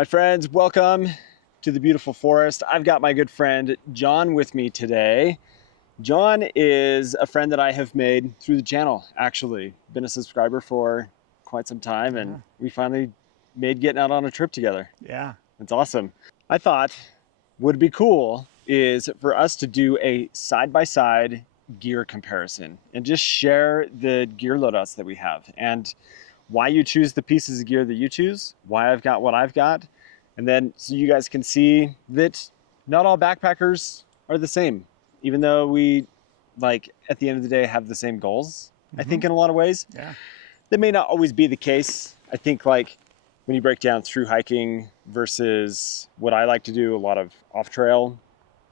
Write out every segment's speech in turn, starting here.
My friends, welcome to the beautiful forest. I've got my good friend John with me today. John is a friend that I have made through the channel, actually. Been a subscriber for quite some time, and we finally made getting out on a trip together. Yeah. It's awesome. I thought what would be cool is for us to do a side-by-side gear comparison and just share the gear loadouts that we have and why you choose the pieces of gear that you choose, why I've got what I've got, and then so you guys can see that not all backpackers are the same, even though we, like, at the end of the day have the same goals, I think, in a lot of ways. Yeah. That may not always be the case. I think, like, when you break down through hiking versus what I like to do, a lot of off-trail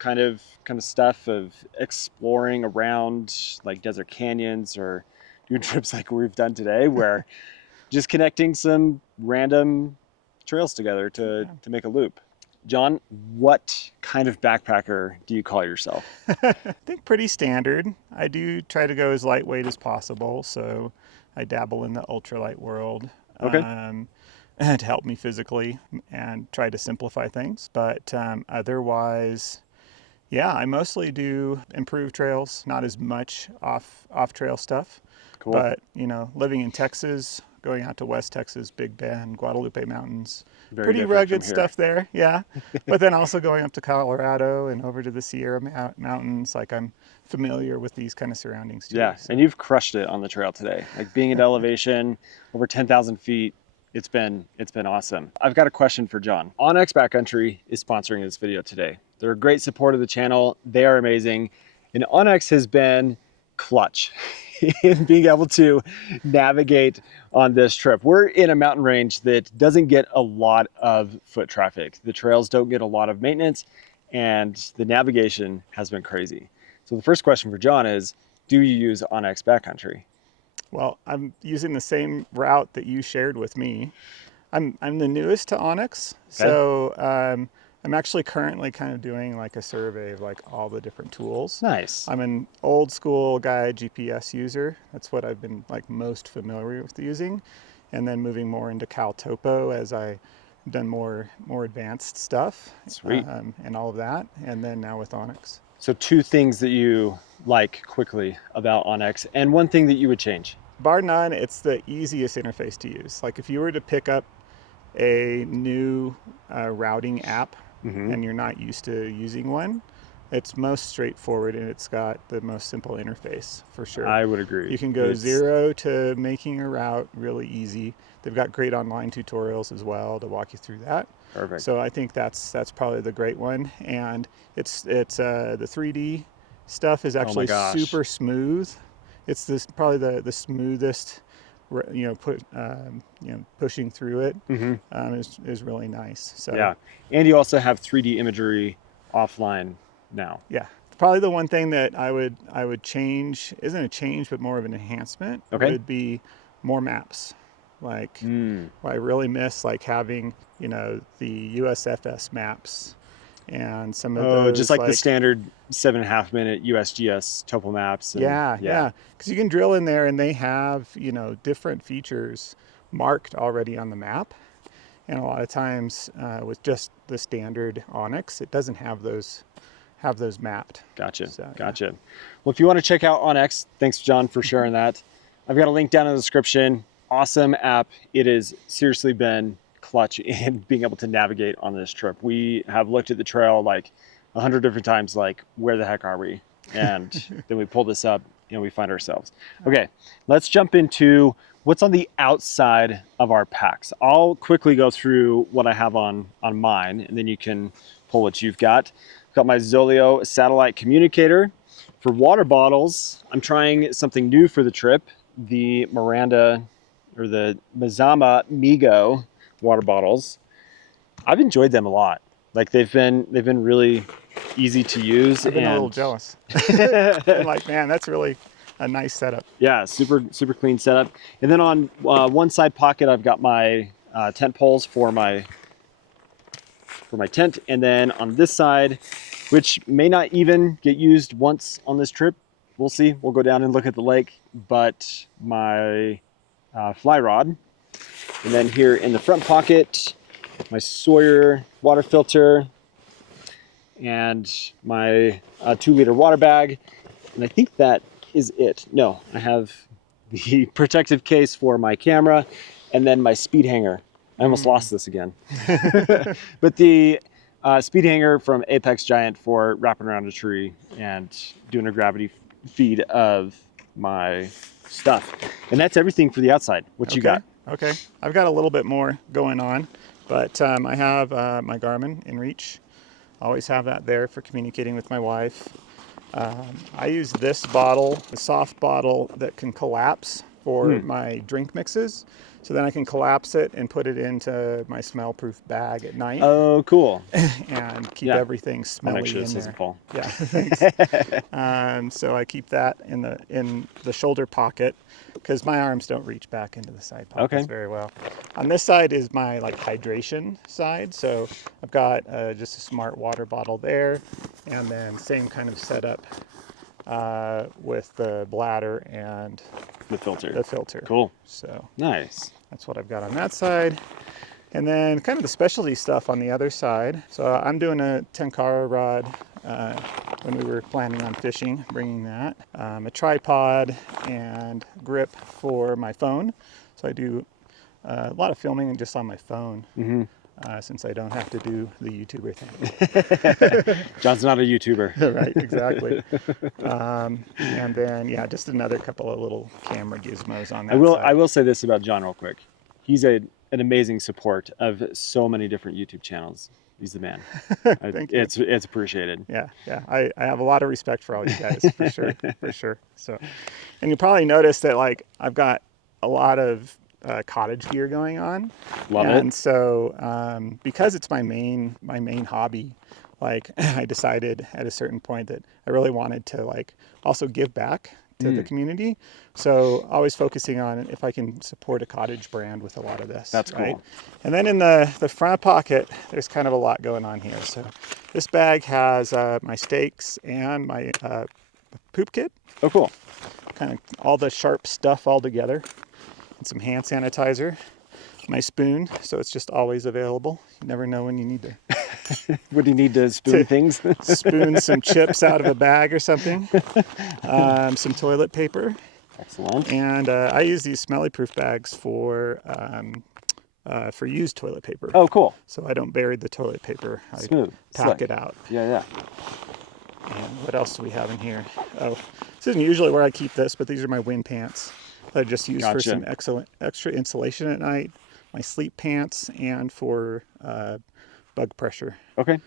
kind of stuff of exploring around like desert canyons or doing trips like we've done today, where just connecting some random trails together to make a loop. John, what kind of backpacker do you call yourself? I think pretty standard. I do try to go as lightweight as possible, so I dabble in the ultralight world to help me physically and try to simplify things. But otherwise, yeah, I mostly do improved trails, not as much off-trail stuff. Cool. But, you know, living in Texas, going out to West Texas, Big Bend, Guadalupe Mountains, pretty rugged stuff there, yeah. But then also going up to Colorado and over to the Sierra Mountains, like I'm familiar with these kind of surroundings too. Yeah, so. And you've crushed it on the trail today. Like being at elevation over 10,000 feet, it's been awesome. I've got a question for John. ONX Backcountry is sponsoring this video today. They're a great support of the channel. They are amazing. And ONX has been clutch in being able to navigate on this trip. We're in a mountain range that doesn't get a lot of foot traffic. The trails don't get a lot of maintenance, and the navigation has been crazy. So the first question for John is, do you use ONX Backcountry? Well, I'm using the same route that you shared with me. I'm the newest to ONX, so I'm actually currently kind of doing like a survey of like all the different tools. Nice. I'm an old school guy GPS user. That's what I've been like most familiar with using, and then moving more into CalTopo as I've done more advanced stuff. Sweet. And all of that, and then now with ONX. So two things that you like quickly about ONX, and one thing that you would change. Bar none, it's the easiest interface to use. Like if you were to pick up a new routing app and you're not used to using one, it's most straightforward and it's got the most simple interface for sure. I would agree. You can go zero to making a route really easy. They've got great online tutorials as well to walk you through that. Perfect. So I think that's probably the great one, and it's the 3D stuff is actually super smooth. It's probably the smoothest, pushing through it is really nice. So yeah, and you also have 3D imagery offline now. Yeah, probably the one thing that I would change, isn't a change but more of an enhancement, would be more maps. Like I really miss like having the USFS maps and some of those, just like the standard 7.5 minute USGS topo maps. And, yeah, because you can drill in there and they have different features marked already on the map, and a lot of times with just the standard ONX, it doesn't have those mapped. Gotcha. So, gotcha. Yeah. Well, if you want to check out ONX, thanks John for sharing that. I've got a link down in the description. Awesome app. It has seriously been clutch in being able to navigate on this trip. We have looked at the trail like 100 different times, like, where the heck are we? And then we pull this up and we find ourselves. Okay, let's jump into what's on the outside of our packs. I'll quickly go through what I have on mine, and then you can pull what you've got. I've got my Zoleo satellite communicator. For water bottles, I'm trying something new for the trip, the the Mazama Migo water bottles. I've enjoyed them a lot. Like they've been really easy to use. I've been a little jealous. I'm like, man, that's really a nice setup. Yeah, super clean setup. And then on one side pocket, I've got my tent poles for my tent. And then on this side, which may not even get used once on this trip, we'll see. We'll go down and look at the lake. But my fly rod. And then here in the front pocket, my Sawyer water filter, and my 2-liter water bag. And I think that is it. No, I have the protective case for my camera, and then my speed hanger. I almost lost this again. But the speed hanger from Apex Giant for wrapping around a tree and doing a gravity feed of my stuff. And that's everything for the outside. What you got? Okay, I've got a little bit more going on, but I have my Garmin inReach. Always have that there for communicating with my wife. I use this bottle, the soft bottle that can collapse for my drink mixes. So then I can collapse it and put it into my smell-proof bag at night. Oh, cool. And keep everything smelly I'll make sure in this there. doesn't fall. Yeah, thanks. So I keep that in the shoulder pocket because my arms don't reach back into the side pockets very well. On this side is my hydration side. So I've got just a smart water bottle there, and then same kind of setup with the bladder and the filter. The filter. Cool. So nice. That's what I've got on that side. And then kind of the specialty stuff on the other side. So I'm doing a tenkara rod when we were planning on fishing, bringing that. A tripod and grip for my phone. So I do a lot of filming just on my phone. Since I don't have to do the YouTuber thing. John's not a YouTuber. Right, exactly. And then, yeah, just another couple of little camera gizmos on that side. I will say this about John real quick. He's an amazing support of so many different YouTube channels. He's the man. Thank you. It's appreciated. Yeah. I have a lot a lot of for all you guys, for sure, for sure. So, and you probably noticed that I've got a lot of cottage gear going on. Love it. And so because it's my main hobby, I decided at a certain point that I really wanted to also give back to the community. So always focusing on if I can support a cottage brand with a lot of this. That's cool. Right? And then in the front pocket, there's kind of a lot going on here. So this bag has my stakes and my poop kit. Oh, cool. Kind of all the sharp stuff all together. And some hand sanitizer, my spoon, so it's just always available. You never know when you need to. What do you need to spoon things? Spoon some chips out of a bag or something. Some toilet paper. Excellent. And I use these smelly proof bags for used toilet paper. Oh, cool. So I don't bury the toilet paper. I Smooth. pack it out. Yeah. And what else do we have in here? Oh, this isn't usually where I keep this, but these are my wind pants. I just use for some extra insulation at night, my sleep pants, and for bug pressure. Okay.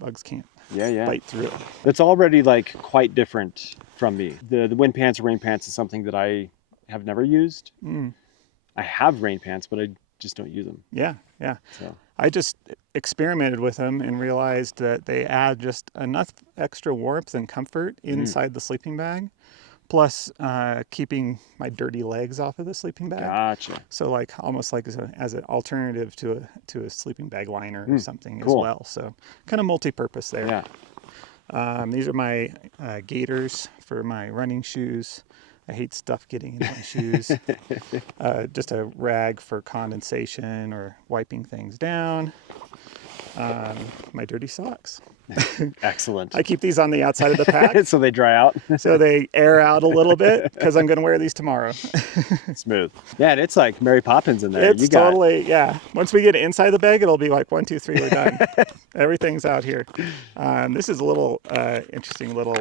Bugs can't bite through it. That's already quite different from me. The wind pants or rain pants is something that I have never used. I have rain pants, but I just don't use them. Yeah. So. I just experimented with them and realized that they add just enough extra warmth and comfort inside the sleeping bag. Plus keeping my dirty legs off of the sleeping bag. Gotcha. So almost as an alternative to a sleeping bag liner or something as well. So kind of multi-purpose there. Yeah. These are my gaiters for my running shoes. I hate stuff getting in my shoes. Just a rag for condensation or wiping things down. My dirty socks. Excellent. I keep these on the outside of the pack. So they dry out. So they air out a little bit because I'm going to wear these tomorrow. Smooth. Yeah, and it's like Mary Poppins in there. It's totally, yeah. Once we get inside the bag, it'll be 1, 2, 3, we're done. Everything's out here. This is a little interesting little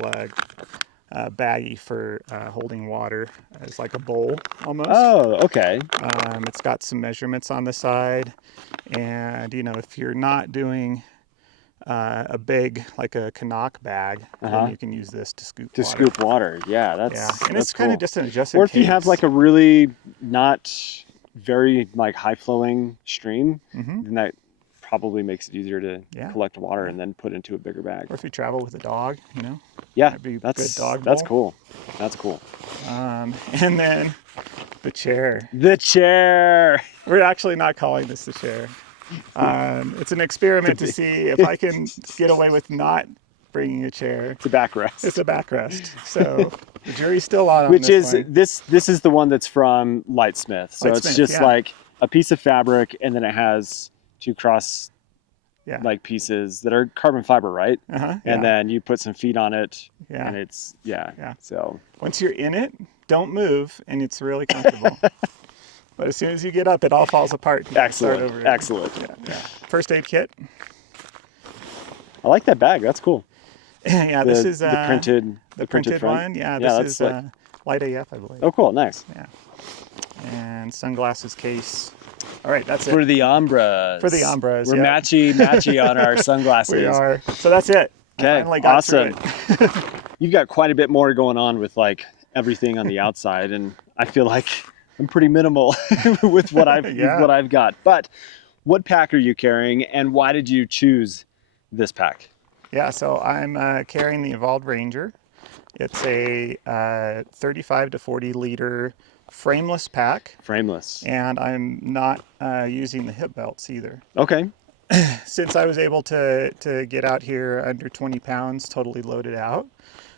baggie for holding water. It's like a bowl almost. Oh, okay. It's got some measurements on the side. And, if you're not doing a big, like a Canuck bag, then you can use this to scoop water. Scoop water. Yeah, And that's it's kind of cool. just an adjusted Or if you case. have a really not very high flowing stream, then that probably makes it easier to collect water and then put into a bigger bag. Or if you travel with a dog, Yeah, that'd be that's good dog that's bowl. cool. That's cool. And then the chair. The chair. We're actually not calling this the chair. It's an experiment to see if I can get away with not bringing a chair. It's a backrest. It's a backrest. So the jury's still on Which this is one. this is the one that's from Lightsmith. So it's Lightsmith, just yeah. a piece of fabric, and then it has two cross Yeah. like pieces that are carbon fiber, right? Yeah. And then you put some feet on it, Yeah. and it's yeah. So Once you're in it, don't move, and it's really comfortable. But as soon as you get up, it all falls apart. You gotta start over again. Excellent. Yeah. First aid kit. I like that bag. That's cool. Yeah, this is the printed front. one. Yeah, Yeah, this is light AF, I believe. Oh, cool. Nice. Yeah. And sunglasses case. All right, that's For it. the Umbras. For the Umbras, We're yeah. matchy on our sunglasses. We are. So that's it. Okay, I finally got awesome. through it. You've got quite a bit more going on with like everything on the outside, and I feel like I'm pretty minimal with what I've got. But what pack are you carrying, and why did you choose this pack? Yeah, so I'm carrying the Evolved Ranger. It's a 35 to 40 liter frameless pack. Frameless. And I'm not using the hip belts either. Okay. Since I was able to get out here under 20 pounds totally loaded out,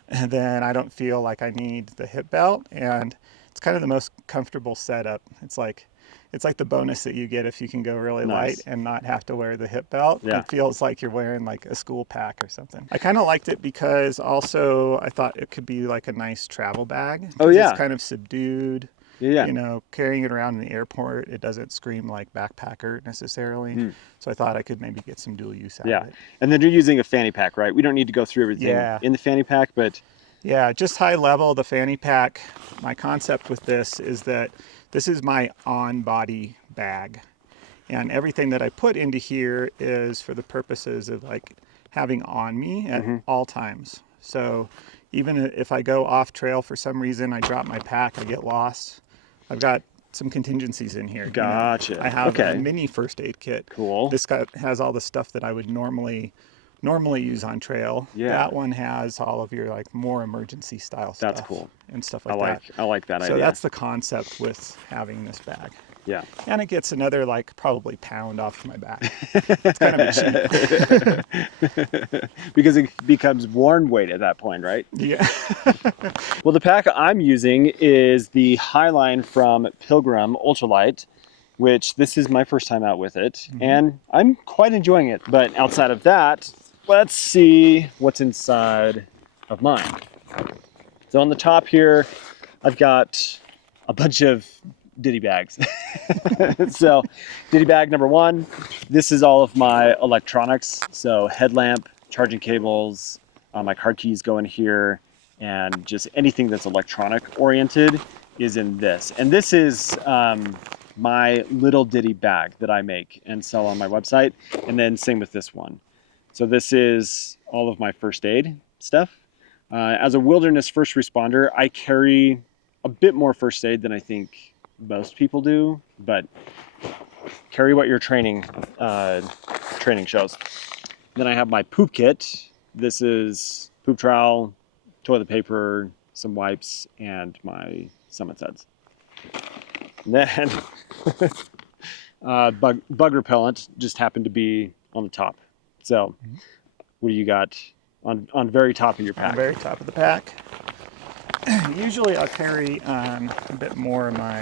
and then I don't feel like I need the hip belt, and it's kind of the most comfortable setup. It's like the bonus that you get if you can go really light and not have to wear the hip belt. Yeah. It feels like you're wearing like a school pack or something. I kind of liked it because also I thought it could be like a nice travel bag. Oh yeah. It's kind of subdued. Yeah. You know, carrying it around in the airport, it doesn't scream like backpacker necessarily. So I thought I could maybe get some dual use out of it. And then you're using a fanny pack, right? We don't need to go through everything in the fanny pack, but yeah, just high level, the fanny pack. My concept with this is that this is my on-body bag, and everything that I put into here is for the purposes of like having on me at all times. So even if I go off trail for some reason, I drop my pack, I get lost, I've got some contingencies in here. Gotcha. You know? I have a mini first aid kit. Cool. This has all the stuff that I would normally use on trail. Yeah. That one has all of your like more emergency style stuff. That's cool. And stuff like that. I like that idea. So that's the concept with having this bag. Yeah. And it gets another like probably pound off my back. It's kind of a cheat. Because it becomes worn weight at that point, right? Yeah. Well, the pack I'm using is the Highline from Pilgrim Ultralight, which this is my first time out with it, and I'm quite enjoying it. But outside of that, let's see what's inside of mine. So on the top here, I've got a bunch of ditty bags. So ditty bag number one, this is all of my electronics. So headlamp, charging cables, my car keys go in here, and just anything that's electronic oriented is in this. And this is my little ditty bag that I make and sell on my website. And then same with this one. So this is all of my first aid stuff. As a wilderness first responder, I carry a bit more first aid than I think most people do, but carry what your training shows. Then I have my poop kit. This is poop trowel, toilet paper, some wipes, and my Summit Suds. And then bug repellent just happened to be on the top. So what do you got on very top of your pack? On the very top of the pack. Usually I'll carry a bit more of my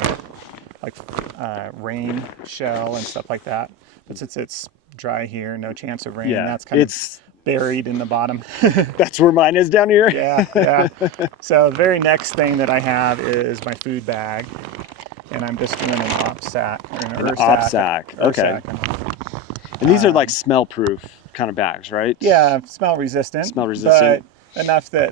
rain shell and stuff like that. But since it's dry here, no chance of rain, that's kind of buried in the bottom. That's where mine is down here. Yeah. So the very next thing that I have is my food bag. And I'm just doing an op sack or an op sack. Okay. And these are like smell proof kind of bags, right? Yeah, smell resistant. But enough that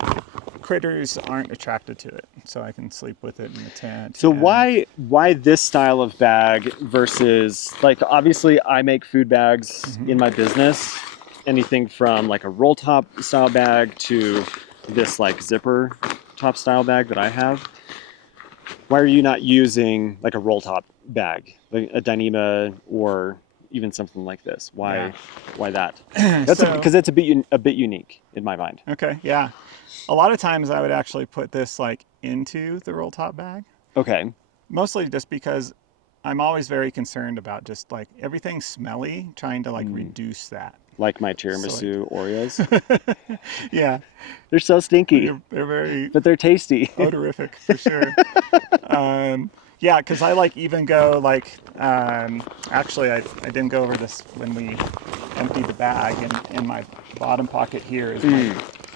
critters aren't attracted to it, so I can sleep with it in the tent. So why this style of bag versus, like, obviously I make food bags in my business, anything from like a roll top style bag to this like zipper top style bag that I have. Why are you not using like a roll top bag, like a Dyneema or even something like this? Why that? That's because it's a bit unique in my mind. Okay, yeah. A lot of times I would actually put this like into the roll top bag. Okay. Mostly just because I'm always very concerned about just like everything smelly, trying to like reduce that. Like my tiramisu Oreos. Yeah. They're so stinky. They're very... But they're tasty. Odorific, for sure. Yeah, because I like even go like, actually I didn't go over this when we emptied the bag. And in my bottom pocket here is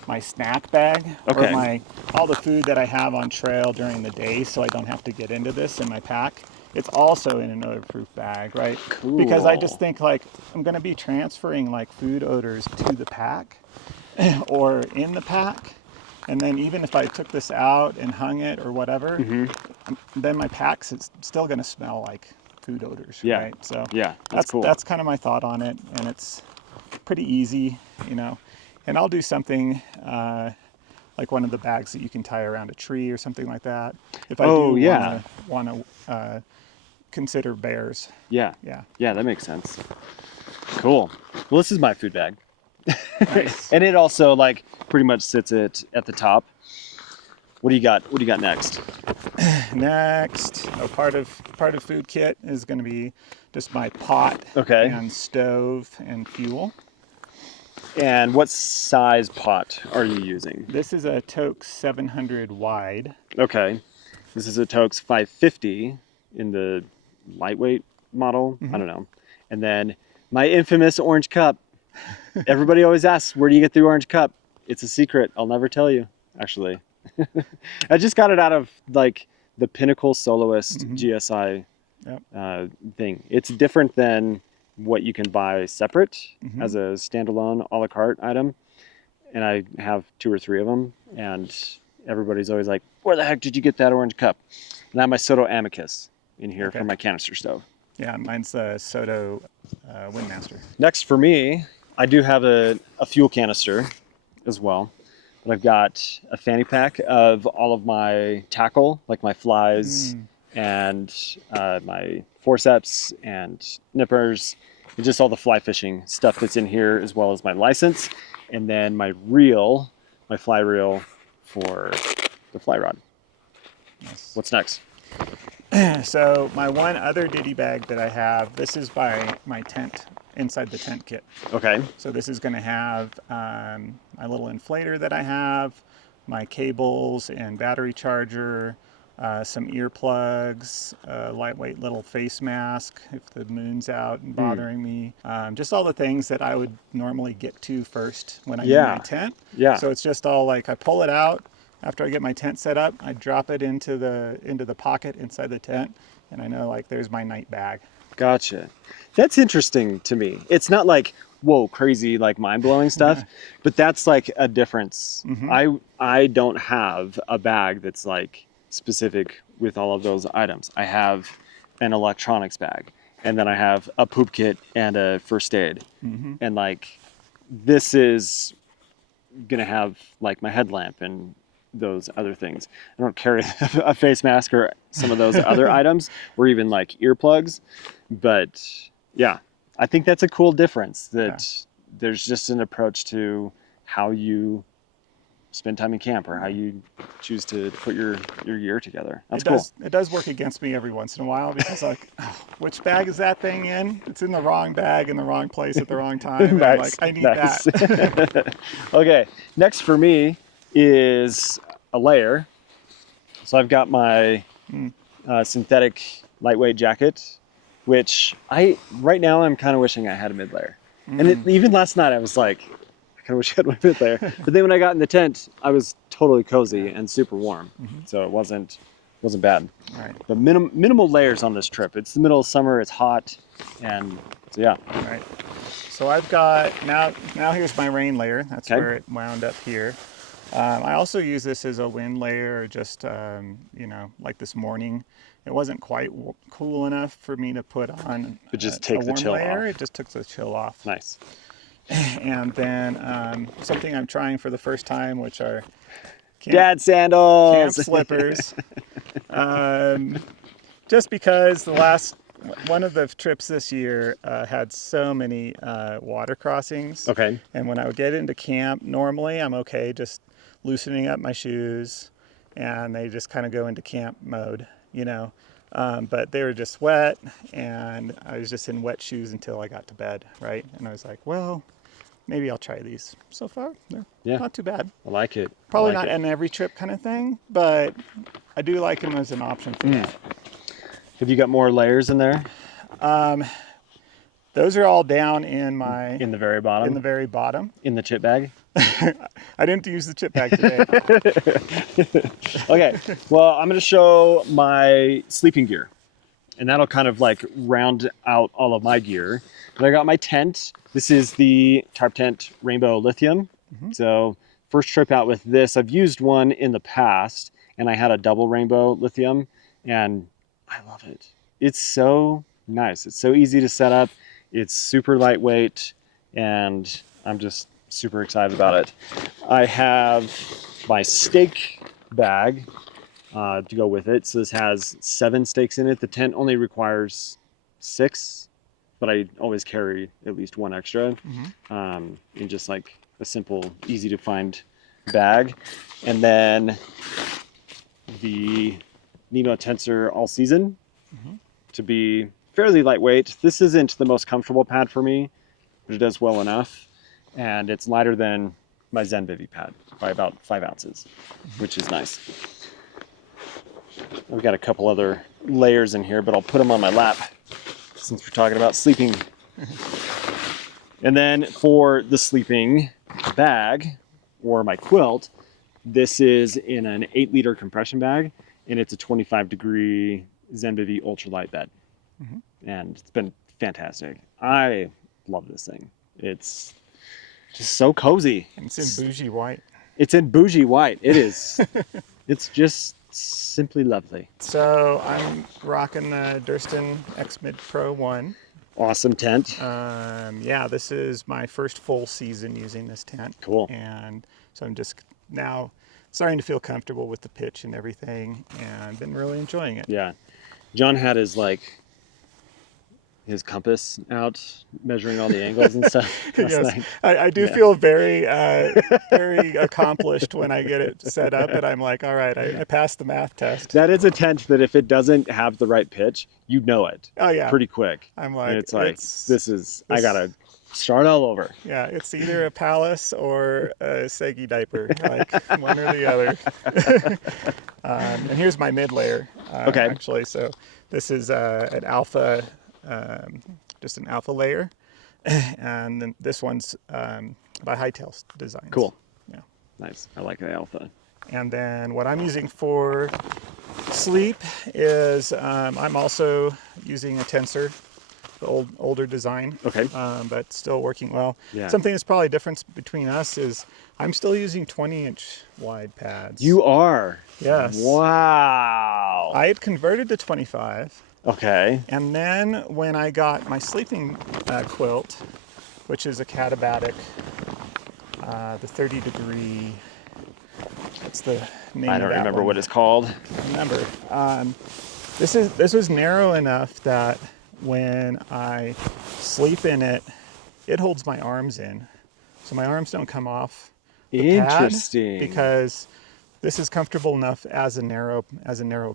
my snack bag, Okay. or all the food that I have on trail during the day, so I don't have to get into this in my pack. It's also in an odor-proof bag, right? Cool. Because I just think like I'm going to be transferring like food odors to the pack or in the pack. And then even if I took this out and hung it or whatever, then my pack's still going to smell like food odors, Yeah. right? So Yeah, that's cool. That's kind of my thought on it, and it's pretty easy, you know. And I'll do something like one of the bags that you can tie around a tree or something like that. If I want to consider bears. Yeah. Yeah. Yeah, that makes sense. Cool. Well, this is my food bag. Nice. And it also like pretty much sits it at the top. What do you got? What do you got next? Next, part of food kit is going to be just my pot and stove and fuel. And what size pot are you using? This is a Toke 700 wide. Okay. This is a Toke's 550 in the lightweight model. I don't know. And then my infamous orange cup. Everybody always asks, where do you get the orange cup? It's a secret. I'll never tell you, actually. I just got it out of like the Pinnacle Soloist GSI thing. It's different than what you can buy separate as a standalone a la carte item. And I have 2 or 3 of them. And everybody's always like, where the heck did you get that orange cup? And I have my Soto Amicus in here for my canister stove. Yeah, mine's the Soto Windmaster. Next for me, I do have a fuel canister as well. But I've got a fanny pack of all of my tackle, like my flies and my forceps and nippers, and just all the fly fishing stuff that's in here, as well as my license, and then my reel, my fly reel for the fly rod. Nice. What's next? So my one other ditty bag that I have, this is by my tent, inside the tent kit. Okay. So this is going to have my little inflator that I have, my cables and battery charger, some earplugs, a lightweight little face mask if the moon's out and bothering me. Just all the things that I would normally get to first when I'm in my tent. Yeah. So it's just all like I pull it out. After I get my tent set up, I drop it into the pocket inside the tent, and I know like there's my night bag. Gotcha. That's interesting to me. It's not like, whoa, crazy, like mind-blowing stuff, but that's like a difference. I don't have a bag that's like specific with all of those items. I have an electronics bag, and then I have a poop kit and a first aid. And like, this is gonna have like my headlamp and those other things. I don't carry a face mask or some of those other items, or even like earplugs. But yeah, I think that's a cool difference, that there's just an approach to how you spend time in camp, or how you choose to put your gear together. That's cool. It does work against me every once in a while, because like, oh, which bag is that thing in? It's in the wrong bag in the wrong place at the wrong time. Nice. Like, I need that. Okay, next for me is a layer. So I've got my synthetic lightweight jacket, which right now I'm kind of wishing I had a mid layer. And even last night I was like, I kind of wish I had my mid layer. But then when I got in the tent, I was totally cozy and super warm. So it wasn't bad. Right. But minimal layers on this trip. It's the middle of summer, it's hot, and so yeah. Right. So I've got, now here's my rain layer. That's where it wound up here. I also use this as a wind layer, just, you know, like this morning. It wasn't quite cool enough for me to put on a warm layer. It just took the chill off. Nice. And then something I'm trying for the first time, which are dad sandals, camp slippers. Just because one of the trips this year had so many water crossings. Okay. And when I would get into camp, normally I'm okay just loosening up my shoes, and they just kind of go into camp mode, you know. But they were just wet, and I was just in wet shoes until I got to bed, right? And I was like, well, maybe I'll try these. So far, they're not too bad. I like it. Probably not an every trip kind of thing, but I do like them as an option for that. Have you got more layers in there? Those are all down in my In the very bottom? in the very bottom. In the chip bag? I didn't use the chip bag today. Okay, well, I'm gonna show my sleeping gear, and that'll kind of like round out all of my gear. But I got my tent. This is the Tarp Tent Rainbow Lithium. So first trip out with this. I've used one in the past, and I had a double Rainbow Lithium, and I love it. It's so nice. It's so easy to set up. It's super lightweight, and I'm just super excited about it. I have my stake bag to go with it. So this has 7 stakes in it. The tent only requires 6, but I always carry at least 1 extra in just like a simple, easy to find bag. And then the Nemo Tensor All Season to be fairly lightweight. This isn't the most comfortable pad for me, but it does well enough. And it's lighter than my ZenVivi pad by about 5 ounces, which is nice. I've got a couple other layers in here, but I'll put them on my lap since we're talking about sleeping. And then for the sleeping bag, or my quilt, this is in an 8-liter compression bag, and it's a 25-degree ZenVivi ultralight bed. And it's been fantastic. I love this thing. It's just so cozy. And it's in bougie white. It's in bougie white. It is. It's just simply lovely. So I'm rocking the Durston X Mid Pro 1. Awesome tent. Yeah, this is my first full season using this tent. Cool. And so I'm just now starting to feel comfortable with the pitch and everything, and been really enjoying it. Yeah. John had his compass out, measuring all the angles and stuff last Yes, night. I do feel very, very accomplished when I get it set up, and I'm like, all right, I passed the math test. That is a tent that if it doesn't have the right pitch, you know it. Oh yeah, pretty quick. I'm like, And it's like, I gotta start all over. Yeah, it's either a Palace or a Segi diaper, like one or the other. And here's my mid layer. Okay. Actually, so this is an alpha. Just an alpha layer, and then this one's by Hightail Designs. Cool. Yeah. Nice. I like the alpha. And then what I'm using for sleep is I'm also using a Tensor, the older design. Okay. But still working well. Yeah. Something that's probably a difference between us is I'm still using 20-inch wide pads. You are? Yes. Wow. I had converted to 25. Okay. And then when I got my sleeping quilt, which is a Catabatic, the 30-degree, what's the name I don't of that remember one? what it's called. Remember, this was narrow enough that when I sleep in it, it holds my arms in, so my arms don't come off the Interesting. pad, because this is comfortable enough as a narrow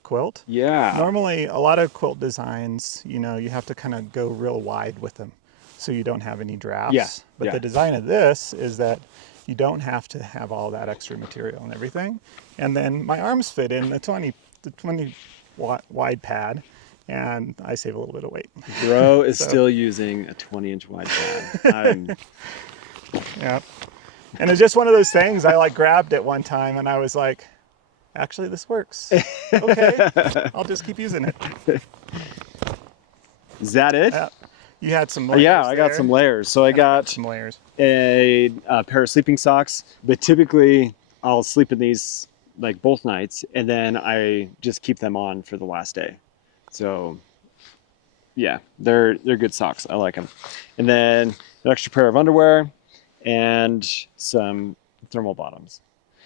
quilt. Yeah. Normally, a lot of quilt designs, you have to kind of go real wide with them, so you don't have any drafts. Yeah. But the design of this is that you don't have to have all that extra material and everything. And then my arms fit in the 20 wide pad, and I save a little bit of weight. Bro is still using a 20-inch wide pad. Yeah. And it's just one of those things. I grabbed it one time and I was like, actually, this works. Okay, I'll just keep using it. Is that it? Yeah. You had some layers. Yeah, I got some layers. So I got some layers. a pair of sleeping socks, but typically I'll sleep in these both nights, and then I just keep them on for the last day. So yeah, they're good socks. I like them. And then an extra pair of underwear and some thermal bottoms.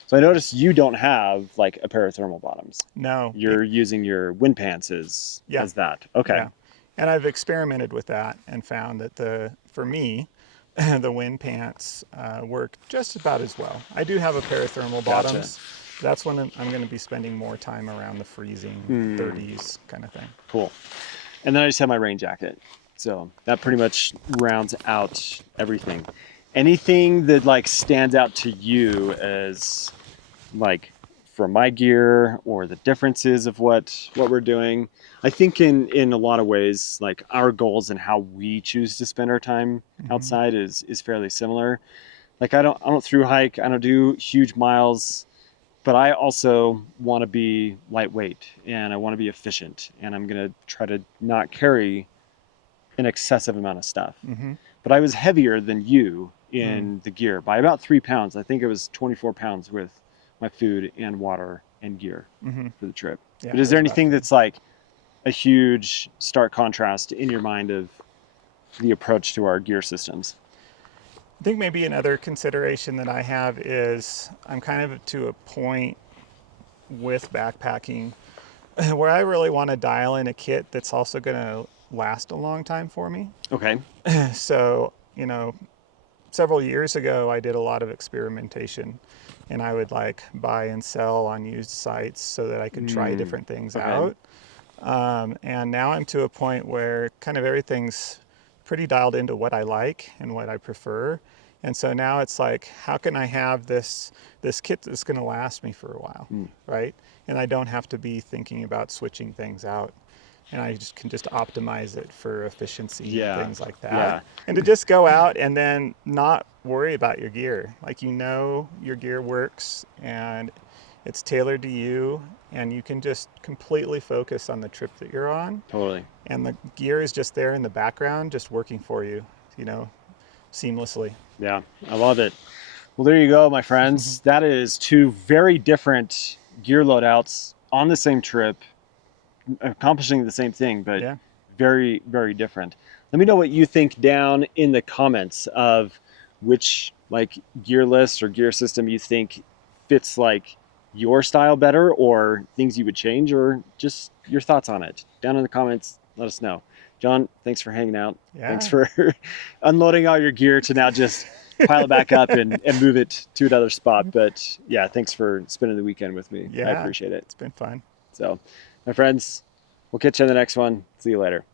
So I noticed you don't have a pair of thermal bottoms. No. You're using your wind pants as that. Okay. Yeah. And I've experimented with that and found that for me, the wind pants work just about as well. I do have a pair of thermal bottoms. That's when I'm going to be spending more time around the freezing 30s kind of thing. Cool. And then I just have my rain jacket. So that pretty much rounds out everything. Anything that stands out to you as for my gear or the differences of what we're doing. I think in a lot of ways, like our goals and how we choose to spend our time outside is fairly similar. Like I don't thru hike, I don't do huge miles, but I also want to be lightweight and I want to be efficient, and I'm going to try to not carry an excessive amount of stuff. But I was heavier than you in the gear by about 3 pounds. I think it was 24 pounds with my food and water and gear for the trip. Yeah, but is there anything that's like a huge stark contrast in your mind of the approach to our gear systems? I think maybe another consideration that I have is I'm kind of to a point with backpacking where I really want to dial in a kit that's also going to last a long time for me. Okay. So, several years ago, I did a lot of experimentation, and I would like buy and sell on used sites so that I could try different things out. And now I'm to a point where kind of everything's pretty dialed into what I like and what I prefer. And so now it's like, how can I have this kit that's going to last me for a while, right? And I don't have to be thinking about switching things out. And I can just optimize it for efficiency and things like that. Yeah. And to just go out and then not worry about your gear. Like, your gear works and it's tailored to you, and you can just completely focus on the trip that you're on. Totally. And the gear is just there in the background, just working for you, seamlessly. Yeah, I love it. Well, there you go, my friends. That is 2 very different gear loadouts on the same trip, accomplishing the same thing, but very, very different. Let me know what you think down in the comments of which like gear list or gear system you think fits like your style better, or things you would change, or just your thoughts on it. Down in the comments, let us know. John, thanks for hanging out. Yeah. Thanks for unloading all your gear to now just pile it back up and move it to another spot. But yeah, thanks for spending the weekend with me. Yeah, I appreciate it. It's been fun. So, my friends, we'll catch you in the next one. See you later.